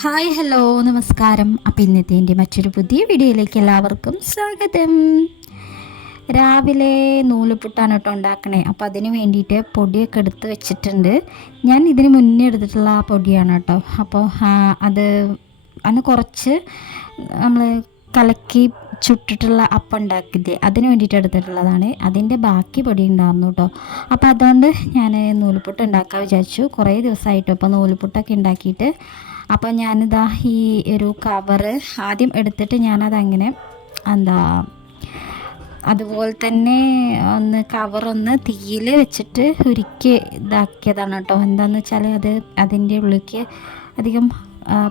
Hi hello നമസ്കാരം. അപ്പം ഇന്നത്തെ എന്റെ മറ്റൊരു പുതിയ വീഡിയോയിലേക്ക് എല്ലാവർക്കും സ്വാഗതം. രാവിലെ നൂലുപുട്ടാണ് കേട്ടോ ഉണ്ടാക്കണേ. അപ്പോൾ അതിന് വേണ്ടിയിട്ട് പൊടിയൊക്കെ എടുത്ത് വെച്ചിട്ടുണ്ട്. ഞാൻ ഇതിന് മുന്നേ എടുത്തിട്ടുള്ള ആ പൊടിയാണ് കേട്ടോ. അപ്പോൾ അത് അന്ന് കുറച്ച് നമ്മൾ കലക്കി ചുട്ടിട്ടുള്ള അപ്പം ഉണ്ടാക്കിയത്. അതിന് വേണ്ടിയിട്ട് എടുത്തിട്ടുള്ളതാണ്. അതിന്റെ ബാക്കി പൊടി ഉണ്ടായിരുന്നു കേട്ടോ. അപ്പോൾ അതുകൊണ്ട് ഞാൻ നൂലുപുട്ട് ഉണ്ടാക്കാൻ വിചാരിച്ചു. കുറേ ദിവസമായിട്ട് അപ്പോൾ നൂലുപുട്ടൊക്കെ ഉണ്ടാക്കിയിട്ട്. അപ്പോൾ ഞാനിതാ ഈ ഒരു കവറ് ആദ്യം എടുത്തിട്ട് ഞാനത് അങ്ങനെ എന്താ അതുപോലെ തന്നെ ഒന്ന് കവറൊന്ന് തീയിൽ വെച്ചിട്ട് ഉരുക്കി ഇതാക്കിയതാണ് കേട്ടോ. എന്താണെന്ന് വെച്ചാൽ അത് അതിന്റെ ഉള്ളിലേക്ക് അധികം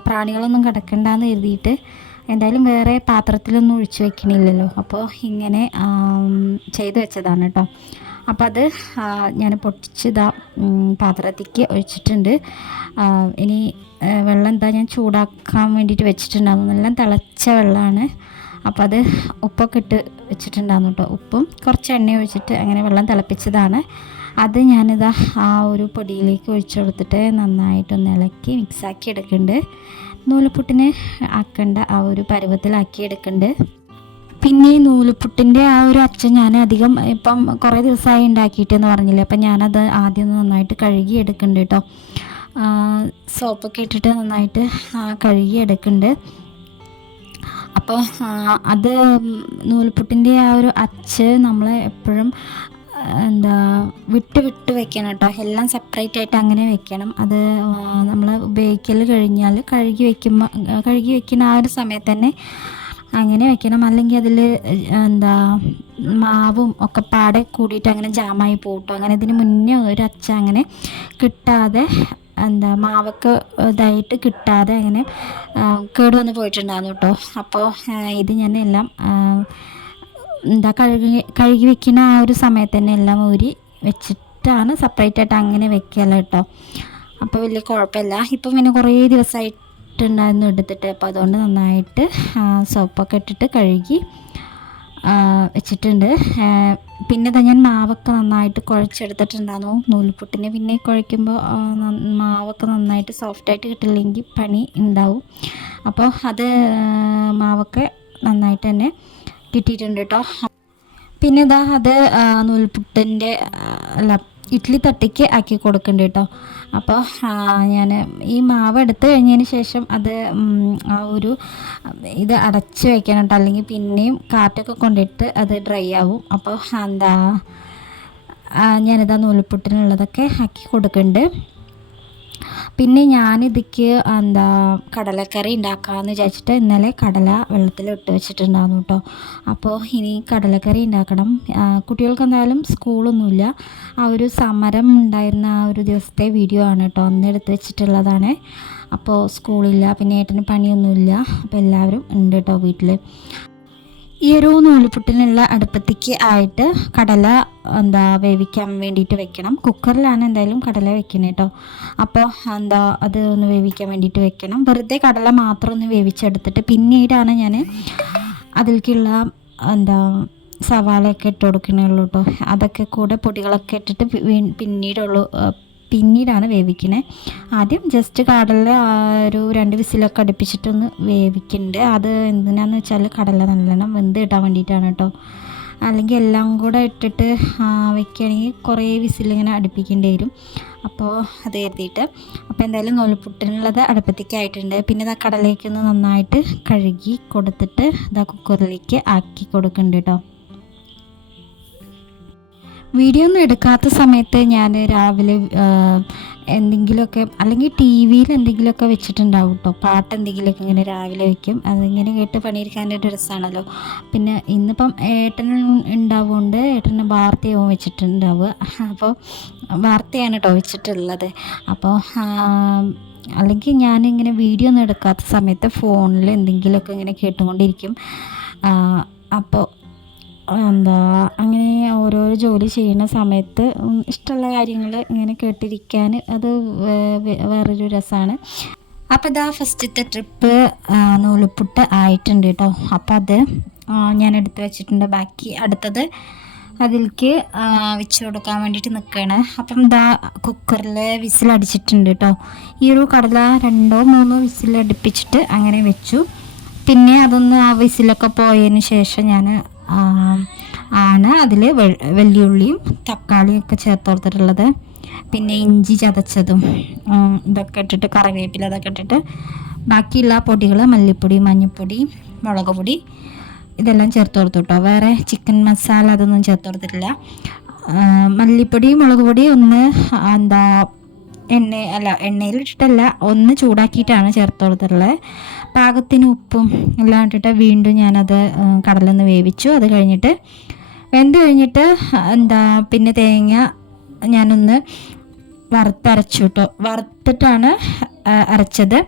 പ്രാണികളൊന്നും കിടക്കണ്ടെന്ന് എഴുതിയിട്ട് എന്തായാലും വേറെ പാത്രത്തിലൊന്നും ഒഴിച്ചു വെക്കണില്ലല്ലോ. അപ്പോൾ ഇങ്ങനെ ചെയ്തു വെച്ചതാണ് കേട്ടോ. അപ്പോൾ അത് ഞാൻ പൊട്ടിച്ചതാ പാത്രത്തേക്ക് ഒഴിച്ചിട്ടുണ്ട്. ഇനി വെള്ളം എന്താ ഞാൻ ചൂടാക്കാൻ വേണ്ടിയിട്ട് വെച്ചിട്ടുണ്ടായിരുന്നു നല്ല തിളച്ച വെള്ളമാണ് അപ്പോൾ അത് ഉപ്പൊക്കെ ഇട്ട് വെച്ചിട്ടുണ്ടായിരുന്നു കേട്ടോ ഉപ്പും കുറച്ച് എണ്ണ ഒഴിച്ചിട്ട് അങ്ങനെ വെള്ളം തിളപ്പിച്ചതാണ്. അത് ഞാനിതാ ആ ഒരു പൊടിയിലേക്ക് ഒഴിച്ചു കൊടുത്തിട്ട് നന്നായിട്ടൊന്ന് ഇളക്കി മിക്സാക്കി എടുക്കുന്നുണ്ട് നൂലുപുട്ടിന് ആക്കേണ്ട ആ ഒരു പരുവത്തിലാക്കി എടുക്കുന്നുണ്ട് പിന്നെ ഈ നൂലുപുട്ടിന്റെ ആ ഒരു അച്ഛൻ ഞാൻ അധികം ഇപ്പം കുറേ ദിവസമായി ഉണ്ടാക്കിയിട്ടെന്ന് പറഞ്ഞില്ലേ? അപ്പം ഞാനത് ആദ്യം നന്നായിട്ട് കഴുകി എടുക്കുന്നുണ്ട് കേട്ടോ സോപ്പൊക്കെ ഇട്ടിട്ട് നന്നായിട്ട് കഴുകി എടുക്കുന്നുണ്ട് അപ്പോൾ അത് നൂൽപുട്ടിന്റെ ആ ഒരു അച്ച് നമ്മൾ എപ്പോഴും എന്താ വിട്ട് വിട്ട് വെക്കണം കേട്ടോ. എല്ലാം സെപ്പറേറ്റ് ആയിട്ട് അങ്ങനെ വെക്കണം. അത് നമ്മൾ ഉപയോഗിക്കൽ കഴിഞ്ഞാൽ കഴുകി വെക്കുമ്പോൾ കഴുകി വെക്കുന്ന ആ ഒരു സമയത്ത് തന്നെ അങ്ങനെ വെക്കണം. അല്ലെങ്കിൽ അതിൽ എന്താ മാവും ഒക്കെ പാടെ കൂടിയിട്ട് അങ്ങനെ ജാമായി പോട്ടോ അങ്ങനെ ഇതിന് മുന്നേ ഒരു അച്ച അങ്ങനെ കിട്ടാതെ എന്താ മാവൊക്കെ ഇതായിട്ട് കിട്ടാതെ അങ്ങനെ കേടുവന്ന് പോയിട്ടുണ്ടായിരുന്നു കേട്ടോ അപ്പോൾ ഇത് ഞാൻ എല്ലാം എന്താ കഴുകി കഴുകി വെക്കുന്ന ആ ഒരു സമയത്ത് തന്നെ എല്ലാം ഊരി വെച്ചിട്ടാണ് സെപ്പറേറ്റ് ആയിട്ട് അങ്ങനെ വെക്കല്ലോ കേട്ടോ അപ്പോൾ വലിയ കുഴപ്പമില്ല. ഇപ്പം പിന്നെ കുറേ ദിവസമായിട്ടുണ്ടായിരുന്നു എടുത്തിട്ട്. അപ്പോൾ അതുകൊണ്ട് നന്നായിട്ട് സോപ്പൊക്കെ ഇട്ടിട്ട് കഴുകി വെച്ചിട്ടുണ്ട്. പിന്നെ ഇതാ ഞാൻ മാവൊക്കെ നന്നായിട്ട് കുഴച്ചെടുത്തിട്ടുണ്ടായിരുന്നു നൂൽപുട്ടിന്. പിന്നെ കുഴയ്ക്കുമ്പോൾ മാവൊക്കെ നന്നായിട്ട് സോഫ്റ്റായിട്ട് കിട്ടില്ലെങ്കിൽ പണി ഉണ്ടാവും അപ്പോൾ അത് മാവൊക്കെ നന്നായിട്ട് തന്നെ കിട്ടിയിട്ടുണ്ട് കേട്ടോ പിന്നെ ഇതാ അത് നൂൽപുട്ടിന്റെ അല്ല ഇഡ്ഡലി തട്ടിക്ക് ആക്കി കൊടുക്കേണ്ടി കേട്ടോ. അപ്പോൾ ഞാൻ ഈ മാവ് എടുത്ത് കഴിഞ്ഞതിന് ശേഷം അത് ആ ഒരു ഇത് അടച്ച് വെക്കണം കേട്ടോ. അല്ലെങ്കിൽ പിന്നെയും കാറ്റൊക്കെ കൊണ്ടിട്ട് അത് ഡ്രൈ ആവും. അപ്പോൾ എന്താ ഞാനിതാ നൂൽപുട്ടിനുള്ളതൊക്കെ ആക്കി കൊടുക്കുന്നുണ്ട് പിന്നെ ഞാനിതിക്ക് എന്താ കടലക്കറി ഉണ്ടാക്കാമെന്ന് വിചാരിച്ചിട്ട് ഇന്നലെ കടല വെള്ളത്തിൽ ഇട്ട് വെച്ചിട്ടുണ്ടായിരുന്നു കേട്ടോ അപ്പോൾ ഇനി കടലക്കറി ഉണ്ടാക്കണം. കുട്ടികൾക്ക് എന്തായാലും സ്കൂളൊന്നുമില്ല. ആ ഒരു സമരം ഉണ്ടായിരുന്ന ആ ഒരു ദിവസത്തെ വീഡിയോ ആണ് കേട്ടോ അന്ന് എടുത്ത് വെച്ചിട്ടുള്ളതാണ്. അപ്പോൾ സ്കൂളില്ല പിന്നെ ഏട്ടന് പണിയൊന്നുമില്ല. അപ്പോൾ എല്ലാവരും ഉണ്ട് കേട്ടോ വീട്ടിൽ ഈ ഒരു നൂലുപുട്ടിനുള്ള അടുപ്പത്തേക്ക് ആയിട്ട് കടല എന്താ വേവിക്കാൻ വേണ്ടിയിട്ട് വെക്കണം. കുക്കറിലാണ് എന്തായാലും കടല വെക്കണേ കേട്ടോ. അപ്പോൾ എന്താ അത് ഒന്ന് വേവിക്കാൻ വേണ്ടിയിട്ട് വെക്കണം. വെറുതെ കടല മാത്രം ഒന്ന് വേവിച്ചെടുത്തിട്ട് പിന്നീടാണ് ഞാൻ അതിലേക്കുള്ള എന്താ സവാളയൊക്കെ ഇട്ട് കൊടുക്കണേ ഉള്ളൂ കേട്ടോ. അതൊക്കെ കൂടെ പൊടികളൊക്കെ ഇട്ടിട്ട് പിന്നീടുള്ളൂ പിന്നീടാണ് വേവിക്കുന്നത് ആദ്യം ജസ്റ്റ് കടല ഒരു രണ്ട് വിസിലൊക്കെ അടുപ്പിച്ചിട്ടൊന്ന് വേവിക്കുന്നുണ്ട് അത് എന്തിനാന്ന് വെച്ചാൽ കടല നല്ലോണം വെന്ത് കിട്ടാൻ വേണ്ടിയിട്ടാണ് കേട്ടോ അല്ലെങ്കിൽ എല്ലാം കൂടെ ഇട്ടിട്ട് വെക്കുകയാണെങ്കിൽ കുറേ വിസിലിങ്ങനെ അടുപ്പിക്കേണ്ടി വരും. അപ്പോൾ അത് കരുതിയിട്ട് അപ്പോൾ എന്തായാലും നൂൽപുട്ടിനുള്ളത് അടുപ്പത്തേക്കായിട്ടുണ്ട് പിന്നെ ഇതാ കടലേക്ക് ഒന്ന് നന്നായിട്ട് കഴുകി കൊടുത്തിട്ട് ഇതാ കുക്കറിലേക്ക് ആക്കി കൊടുക്കുന്നുണ്ട് കേട്ടോ വീഡിയോ ഒന്നും എടുക്കാത്ത സമയത്ത് ഞാൻ രാവിലെ എന്തെങ്കിലുമൊക്കെ അല്ലെങ്കിൽ ടി വിയിൽ എന്തെങ്കിലുമൊക്കെ വെച്ചിട്ടുണ്ടാവും കേട്ടോ പാട്ട് എന്തെങ്കിലുമൊക്കെ ഇങ്ങനെ രാവിലെ വെക്കും. അതിങ്ങനെ കേട്ട് പണിയെടുക്കാന്റെ രസമാണല്ലോ പിന്നെ ഇന്നിപ്പം ഏട്ടൻ ഉണ്ടാവുകൊണ്ട് ഏട്ടന് വാർത്തയാവും വെച്ചിട്ടുണ്ടാവുക. അപ്പോൾ വാർത്തയാണ് കേട്ടോ വെച്ചിട്ടുള്ളത്. അപ്പോൾ അല്ലെങ്കിൽ ഞാനിങ്ങനെ വീഡിയോ ഒന്നും എടുക്കാത്ത സമയത്ത് ഫോണിൽ എന്തെങ്കിലുമൊക്കെ ഇങ്ങനെ കേട്ടുകൊണ്ടിരിക്കും. അപ്പോൾ എന്താ അങ്ങനെ ഓരോരോ ജോലി ചെയ്യുന്ന സമയത്ത് ഇഷ്ടമുള്ള കാര്യങ്ങൾ ഇങ്ങനെ കേട്ടിരിക്കാൻ അത് വേറൊരു രസമാണ്. അപ്പോൾ ഇതാ ഫസ്റ്റത്തെ ട്രിപ്പ് നൂലുപുട്ട് ആയിട്ടുണ്ട് കേട്ടോ. അപ്പോൾ അത് ഞാൻ എടുത്ത് വെച്ചിട്ടുണ്ട്. ബാക്കി അടുത്തത് അതിലേക്ക് വെച്ച് കൊടുക്കാൻ വേണ്ടിയിട്ട് നിൽക്കുകയാണ് അപ്പം ഇതാ കുക്കറിൽ വിസിലടിച്ചിട്ടുണ്ട് കേട്ടോ. ഈ ഒരു കടല രണ്ടോ മൂന്നോ വിസിലടിപ്പിച്ചിട്ട് അങ്ങനെ വെച്ചു. പിന്നെ അതൊന്ന് ആ വിസിലൊക്കെ പോയതിന് ശേഷം ഞാൻ ആണ് അതിൽ വെള്ളിയുള്ളിയും തക്കാളിയും ഒക്കെ ചേർത്ത് കൊടുത്തിട്ടുള്ളത് പിന്നെ ഇഞ്ചി ചതച്ചതും ഇതൊക്കെ ഇട്ടിട്ട് കറിവേപ്പില അതൊക്കെ ഇട്ടിട്ട് ബാക്കിയുള്ള പൊടികൾ മല്ലിപ്പൊടി മഞ്ഞൾപ്പൊടി മുളക് പൊടി ഇതെല്ലാം ചേർത്ത് കൊടുത്തു കേട്ടോ വേറെ ചിക്കൻ മസാല അതൊന്നും ചേർത്ത് കൊടുത്തിട്ടില്ല മല്ലിപ്പൊടി മുളക് പൊടി ഒന്ന് എന്താ എണ്ണ അല്ല എണ്ണയിൽ ഇട്ടിട്ടല്ല ഒന്ന് ചൂടാക്കിയിട്ടാണ് ചേർത്ത് കൊടുത്തിട്ടുള്ളത് പാകത്തിന് ഉപ്പും എല്ലാം ഇട്ടിട്ട് വീണ്ടും ഞാനത് കടലൊന്ന് വേവിച്ചു. അത് കഴിഞ്ഞിട്ട് വെന്ത് കഴിഞ്ഞിട്ട് എന്താ പിന്നെ തേങ്ങ ഞാനൊന്ന് വറുത്തരച്ചു കേട്ടോ വറുത്തിട്ടാണ് അരച്ചത്.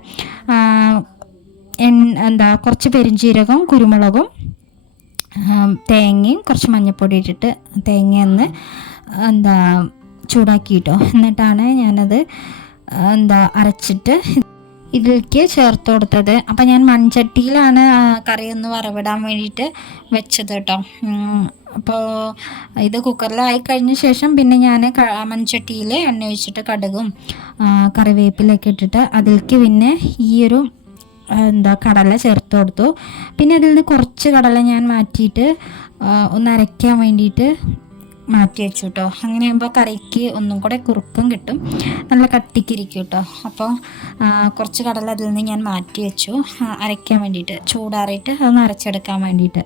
എന്താ കുറച്ച് പെരിഞ്ചീരകം കുരുമുളകും തേങ്ങയും കുറച്ച് മഞ്ഞൾപ്പൊടി ഇട്ടിട്ട് തേങ്ങ ഒന്ന് എന്താ ചൂടാക്കി കേട്ടോ എന്നിട്ടാണ് ഞാനത് എന്താ അരച്ചിട്ട് ഇതിലേക്ക് ചേർത്ത് കൊടുത്തത്. അപ്പം ഞാൻ മൺചട്ടിയിലാണ് കറി ഒന്ന് വറവിടാൻ വേണ്ടിയിട്ട് വെച്ചത് കേട്ടോ. അപ്പോൾ ഇത് കുക്കറിലായി കഴിഞ്ഞ ശേഷം പിന്നെ ഞാൻ മൺചട്ടിയിൽ എണ്ണ ഒഴിച്ചിട്ട് കടുകും കറിവേപ്പിലൊക്കെ ഇട്ടിട്ട് അതിലേക്ക് പിന്നെ ഈ ഒരു എന്താ കടല ചേർത്ത് കൊടുത്തു. പിന്നെ അതിൽ നിന്ന് കുറച്ച് കടല ഞാൻ മാറ്റിയിട്ട് ഒന്ന് അരയ്ക്കാൻ വേണ്ടിയിട്ട് മാറ്റി വെച്ചു കേട്ടോ അങ്ങനെ ആകുമ്പോൾ കറിക്ക് ഒന്നും കൂടെ കുറുക്കും കിട്ടും. നല്ല കട്ടിക്കിരിക്കും കേട്ടോ അപ്പോൾ കുറച്ച് കടല അതിൽ നിന്ന് ഞാൻ മാറ്റി വെച്ചു. അരയ്ക്കാൻ വേണ്ടിയിട്ട് ചൂടാറിയിട്ട് അതൊന്ന് അരച്ചെടുക്കാൻ വേണ്ടിയിട്ട്.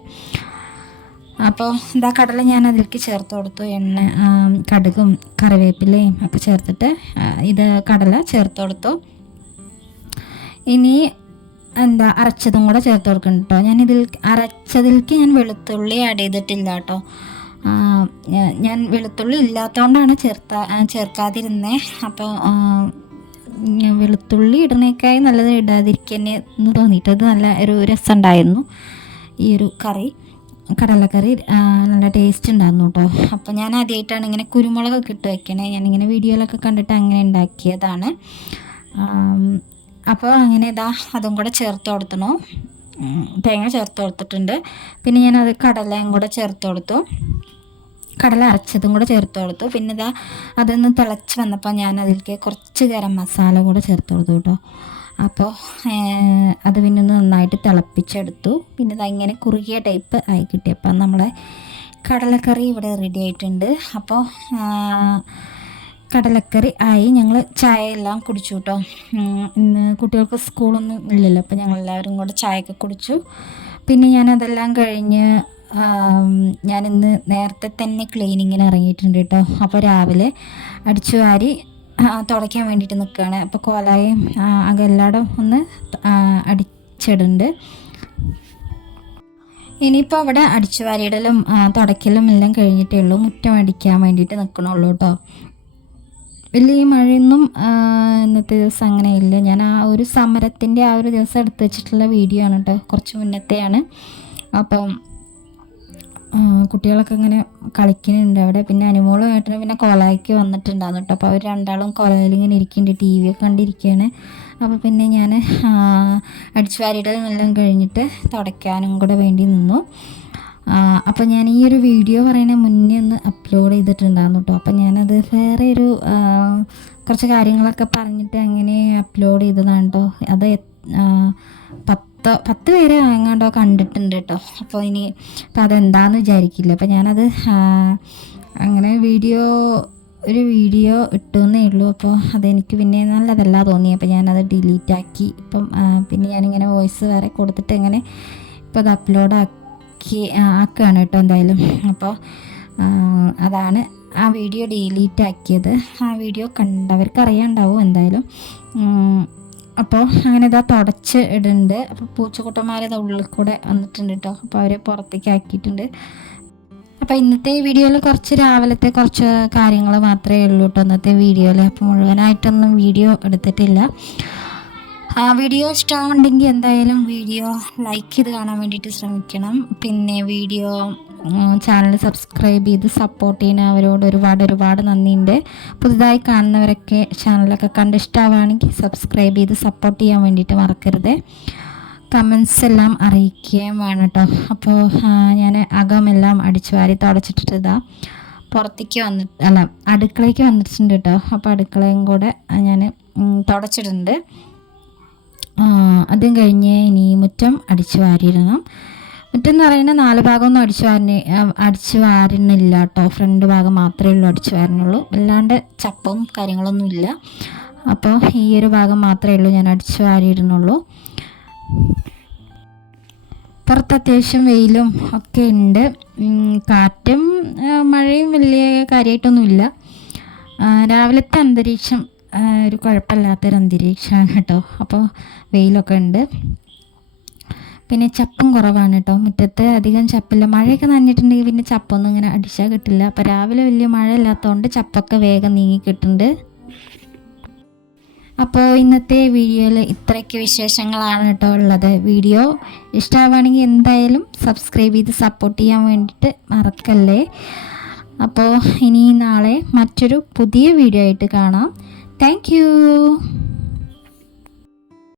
അപ്പോൾ എന്താ കടല ഞാൻ അതിലേക്ക് ചേർത്ത് കൊടുത്തു. എണ്ണ കടുകും കറിവേപ്പിലയും ഒക്കെ ചേർത്തിട്ട് ഇത് കടല ചേർത്ത് കൊടുത്തു. ഇനി എന്താ അരച്ചതും കൂടെ ചേർത്ത് കൊടുക്കണം കേട്ടോ ഞാനിതിൽ അരച്ചതിലേക്ക് ഞാൻ വെളുത്തുള്ളി ആഡ് ചെയ്തിട്ടില്ല കേട്ടോ ഞാൻ വെളുത്തുള്ളി ഇല്ലാത്തതുകൊണ്ടാണ് ചേർത്ത ചേർക്കാതിരുന്നത് അപ്പോൾ വെളുത്തുള്ളി ഇടുന്നേക്കായി നല്ലത് ഇടാതിരിക്കന്നെ എന്ന് തോന്നിയിട്ട് അത് നല്ല ഒരു രസമുണ്ടായിരുന്നു ഈ ഒരു കറി കടലക്കറി നല്ല ടേസ്റ്റ് ഉണ്ടായിരുന്നു കേട്ടോ അപ്പോൾ ഞാൻ ആദ്യമായിട്ടാണ് ഇങ്ങനെ കുരുമുളകൊക്കെ ഇട്ട് വയ്ക്കണേ ഞാനിങ്ങനെ വീഡിയോയിലൊക്കെ കണ്ടിട്ട് അങ്ങനെ ഉണ്ടാക്കിയതാണ്. അപ്പോൾ അങ്ങനെ ഇതാ അതും കൂടെ ചേർത്ത് കൊടുത്തണു. തേങ്ങ ചേർത്ത് കൊടുത്തിട്ടുണ്ട്. പിന്നെ ഞാനത് കടലയും കൂടെ ചേർത്ത് കൊടുത്തു. കടല അരച്ചതും കൂടെ ചേർത്ത് കൊടുത്തു. പിന്നെ ഇതാ അതൊന്ന് തിളച്ച് വന്നപ്പോൾ ഞാൻ അതിലേക്ക് കുറച്ച് ഗരം മസാല കൂടെ ചേർത്ത് കൊടുത്തു കേട്ടോ. അപ്പോൾ അത് പിന്നെ ഒന്ന് നന്നായിട്ട് തിളപ്പിച്ചെടുത്തു. പിന്നെ ഇത് ഇങ്ങനെ കുറുകിയ ടൈപ്പ് ആയി കിട്ടി. കിട്ടിയപ്പോൾ നമ്മുടെ കടലക്കറി ഇവിടെ റെഡി ആയിട്ടുണ്ട്. അപ്പോൾ കടലക്കറി ആയി. ഞങ്ങൾ ചായ എല്ലാം കുടിച്ചു കേട്ടോ. ഇന്ന് കുട്ടികൾക്ക് സ്കൂളൊന്നും ഇല്ലല്ലോ. അപ്പോൾ ഞങ്ങൾ എല്ലാവരും കൂടെ ചായയൊക്കെ കുടിച്ചു. പിന്നെ ഞാൻ ഞാനതെല്ലാം കഴിഞ്ഞ് ഞാനിന്ന് നേരത്തെ തന്നെ ക്ലീനിങ്ങിന് ഇറങ്ങിയിട്ടുണ്ട് കേട്ടോ. അപ്പോൾ രാവിലെ അടിച്ചു വാരി തുടയ്ക്കാൻ വേണ്ടിയിട്ട് നിൽക്കുകയാണ് അപ്പോൾ കോലായും അകെല്ലാടും ഒന്ന് അടിച്ചിടുന്നുണ്ട്. ഇനിയിപ്പോൾ അവിടെ അടിച്ചു വാരിയിടലും തുടയ്ക്കലും എല്ലാം കഴിഞ്ഞിട്ടേ ഉള്ളൂ. മുറ്റം അടിക്കാൻ വേണ്ടിയിട്ട് നിൽക്കണുള്ളൂ കേട്ടോ. വലിയ മഴയൊന്നും ഇന്നത്തെ ദിവസം അങ്ങനെ ഇല്ല ഞാൻ ആ ഒരു സമരത്തിന്റെ ആ ഒരു ദിവസം എടുത്തു വെച്ചിട്ടുള്ള വീഡിയോ ആണ് കേട്ടോ. കുറച്ച് മുന്നത്തെയാണ്. അപ്പം കുട്ടികളൊക്കെ ഇങ്ങനെ കളിക്കുന്നുണ്ട് അവിടെ. പിന്നെ അനുമോളും ഏട്ടനും പിന്നെ കൊലയ്ക്ക് വന്നിട്ടുണ്ടായിരുന്നു കേട്ടോ. അപ്പോൾ അവർ രണ്ടാളും കൊലയിൽ ഇങ്ങനെ ഇരിക്കുന്നുണ്ട്. ടി വി ഒക്കെ കണ്ടിരിക്കുകയാണ്. അപ്പോൾ പിന്നെ ഞാൻ അടിച്ചു വാരിയിടലെല്ലാം കഴിഞ്ഞിട്ട് തുടയ്ക്കാനും കൂടെ വേണ്ടി നിന്നു. അപ്പോൾ ഞാൻ ഈ ഒരു വീഡിയോ പറയുന്ന മുന്നേ ഒന്ന് അപ്ലോഡ് ചെയ്തിട്ടുണ്ടായിരുന്നു കേട്ടോ. അപ്പോൾ ഞാനത് വേറെ ഒരു കുറച്ച് കാര്യങ്ങളൊക്കെ പറഞ്ഞിട്ട് അങ്ങനെ അപ്ലോഡ് ചെയ്തതാണ് കേട്ടോ. അത് പത്ത് പത്ത് പേരെ എങ്ങാണ്ടോ കണ്ടിട്ടുണ്ട് കേട്ടോ അപ്പോൾ ഇനി അപ്പോൾ അതെന്താണെന്ന് വിചാരിക്കില്ല. അപ്പോൾ ഞാനത് അങ്ങനെ വീഡിയോ ഒരു വീഡിയോ ഇട്ടുവെന്നേ ഉള്ളൂ. അപ്പോൾ അതെനിക്ക് പിന്നെ നല്ലതല്ല തോന്നി. അപ്പോൾ ഞാനത് ഡിലീറ്റ് ആക്കി. ഇപ്പം പിന്നെ ഞാനിങ്ങനെ വോയിസ് വേറെ കൊടുത്തിട്ട് ഇങ്ങനെ ഇപ്പോൾ അത് അപ്ലോഡ് ആക്കി ആക്കുകയാണ് കേട്ടോ എന്തായാലും. അപ്പോൾ അതാണ് ആ വീഡിയോ ഡിലീറ്റ് ആക്കിയത്. ആ വീഡിയോ കണ്ടവർക്ക് അറിയാണ്ടാവും എന്തായാലും അപ്പോൾ അങ്ങനെ ഇതാ തുടച്ച് ഇടുന്നുണ്ട്. അപ്പോൾ പൂച്ചക്കുട്ടന്മാരെ ഉള്ളിൽ കൂടെ വന്നിട്ടുണ്ട് കേട്ടോ അപ്പോൾ അവരെ പുറത്തേക്ക് ആക്കിയിട്ടുണ്ട്. അപ്പോൾ ഇന്നത്തെ വീഡിയോയിൽ കുറച്ച് രാവിലത്തെ കുറച്ച് കാര്യങ്ങൾ മാത്രമേ ഉള്ളൂ കേട്ടോ ഇന്നത്തെ വീഡിയോയിൽ അപ്പോൾ മുഴുവനായിട്ടൊന്നും വീഡിയോ എടുത്തിട്ടില്ല. ആ വീഡിയോ ഇഷ്ടമുണ്ടെങ്കിൽ എന്തായാലും വീഡിയോ ലൈക്ക് ചെയ്ത് കാണാൻ വേണ്ടിയിട്ട് ശ്രമിക്കണം. പിന്നെ വീഡിയോ ചാനൽ സബ്സ്ക്രൈബ് ചെയ്ത് സപ്പോർട്ട് ചെയ്യുന്ന അവരോട് ഒരുപാട് ഒരുപാട് നന്ദിയുണ്ട്. പുതുതായി കാണുന്നവരൊക്കെ ചാനലൊക്കെ കണ്ട് ഇഷ്ടമാവുകയാണെങ്കിൽ സബ്സ്ക്രൈബ് ചെയ്ത് സപ്പോർട്ട് ചെയ്യാൻ വേണ്ടിയിട്ട് മറക്കരുത്. കമൻസ് എല്ലാം അറിയിക്കുകയും വേണം കേട്ടോ അപ്പോൾ ഞാൻ അകമെല്ലാം അടിച്ചു വാരി തുടച്ചിട്ടിട്ട് ഇതാ പുറത്തേക്ക് വന്നിട്ട് അല്ല അടുക്കളയ്ക്ക് വന്നിട്ടുണ്ട് കേട്ടോ അപ്പോൾ അടുക്കളയും കൂടെ ഞാൻ തുടച്ചിട്ടുണ്ട്. അതും കഴിഞ്ഞ് ഇനി മുറ്റം അടിച്ചു വാരിയിടണം. മുറ്റം എന്ന് പറയുന്നത് നാല് ഭാഗമൊന്നും അടിച്ചു വാരണി അടിച്ചു വാരുന്നില്ല കേട്ടോ. ഫ്രണ്ട് ഭാഗം മാത്രമേ ഉള്ളൂ അടിച്ചു വാരുന്നുള്ളൂ അല്ലാണ്ട് ചപ്പും കാര്യങ്ങളൊന്നും ഇല്ല. അപ്പോൾ ഈ ഒരു ഭാഗം മാത്രമേ ഉള്ളൂ ഞാൻ അടിച്ചു വാരിയിരുന്നുള്ളൂ പുറത്ത് അത്യാവശ്യം വെയിലും ഒക്കെ ഉണ്ട്. കാറ്റും മഴയും വലിയ കാര്യമായിട്ടൊന്നുമില്ല രാവിലത്തെ അന്തരീക്ഷം ഒരു കുഴപ്പമില്ലാത്തൊരു അന്തരീക്ഷമാണ് കേട്ടോ. അപ്പോൾ വെയിലൊക്കെ ഉണ്ട്. പിന്നെ ചപ്പും കുറവാണ് കേട്ടോ മുറ്റത്ത് അധികം ചപ്പില്ല. മഴയൊക്കെ നനഞ്ഞിട്ടുണ്ടെങ്കിൽ പിന്നെ ചപ്പൊന്നും ഇങ്ങനെ അടിച്ചാൽ കിട്ടില്ല. അപ്പോൾ രാവിലെ വലിയ മഴ ഇല്ലാത്തതുകൊണ്ട് ചപ്പൊക്കെ വേഗം നീങ്ങി കിട്ടുന്നുണ്ട്. അപ്പോൾ ഇന്നത്തെ വീഡിയോയിൽ ഇത്രയ്ക്ക് വിശേഷങ്ങളാണ് കേട്ടോ ഉള്ളത്. വീഡിയോ ഇഷ്ടമാവുകയാണെങ്കിൽ എന്തായാലും സബ്സ്ക്രൈബ് ചെയ്ത് സപ്പോർട്ട് ചെയ്യാൻ വേണ്ടിയിട്ട് മറക്കല്ലേ? അപ്പോൾ ഇനി നാളെ മറ്റൊരു പുതിയ വീഡിയോ ആയിട്ട് കാണാം. താങ്ക്